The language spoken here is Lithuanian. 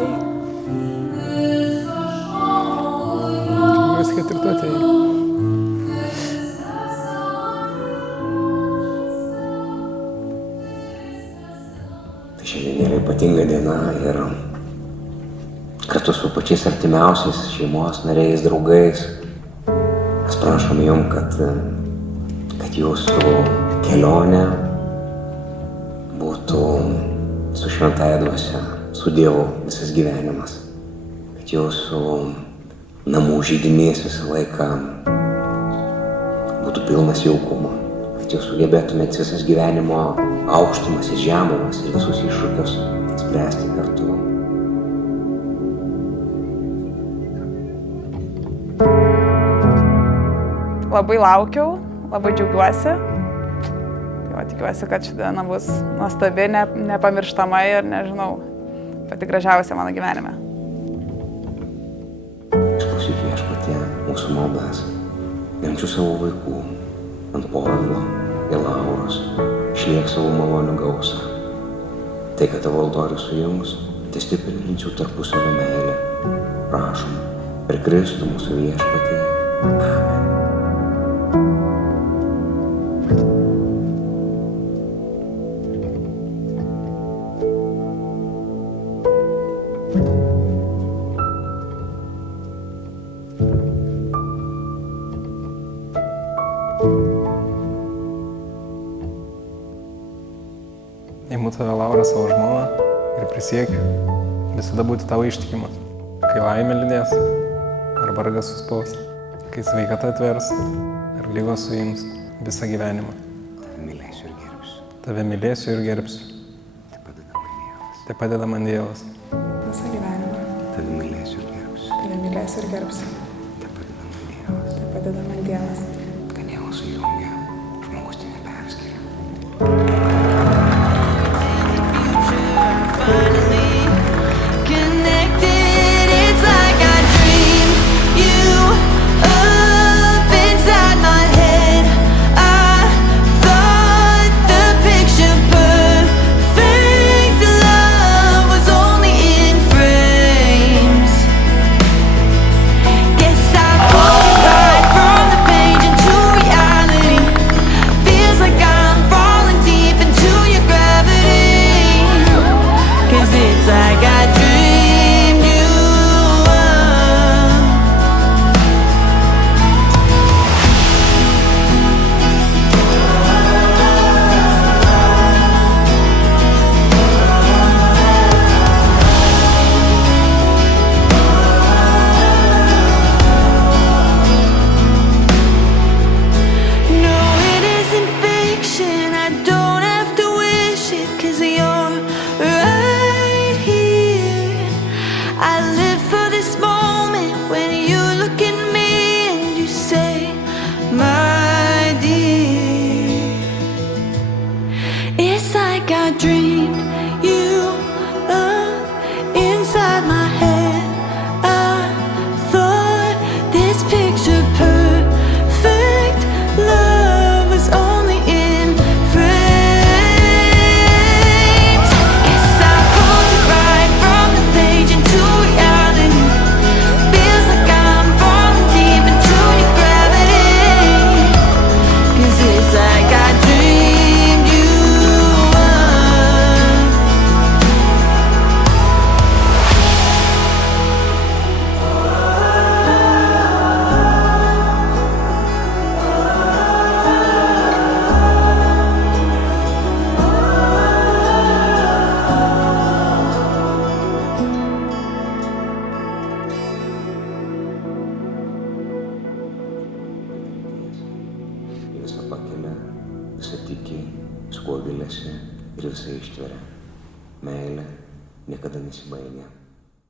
atėjai. Vis kad ir tu atėjai. Tai šiandien yra ypatinga diena ir kartu su pačiais artimiausiais šeimos nariais, draugais mes prašom jum, kad jūsų kelionė būtų su šventąja dvasia, su Dievu visas gyvenimas. Kad jūsų namų židinys visą laiką būtų pilnas jaukumo. Kad jūs sugebėtumėt visas gyvenimo aukštumas ir žemumas ir visus iššūkius spręsti kartu. Labai laukiau, labai džiaugiuosi. Tikiuosi, kad ši diena bus nuostabi, nepamirštama ir, nežinau, pati gražiausia mano gyvenime. Išklausyk Viešpatie mūsų maldas, neančių savo vaikų, ant Povilo ir Lauros, išliek savo malonių gausą. Tai, kad tavo altorius sujungs, tai stiprinančių tarpusavio meilę. Prašom, per Kristų mūsų Viešpatie. Amen. Imu tave, Laura, savo žmoną ir prisiekiu visada būti tavo ištikimas, kai laimė lydės ar vargas suspaus, kai sveikata atvers ar ligos suims visą gyvenimą. Tave mylėsiu ir gerbsiu. Tai padeda man Dievas. Visą gyvenimą. Tave mylėsiu ir gerbsiu. Tave mylėsiu ir gerbsiu. Tai padeda man Dievas. Tai padeda man Dievas. Kad Dievas sujungia, žmogus tai neperskiria. Pakelia, visą tiki, viskuo viliasi ir visą ištveria. Meilė niekada nesibaigia.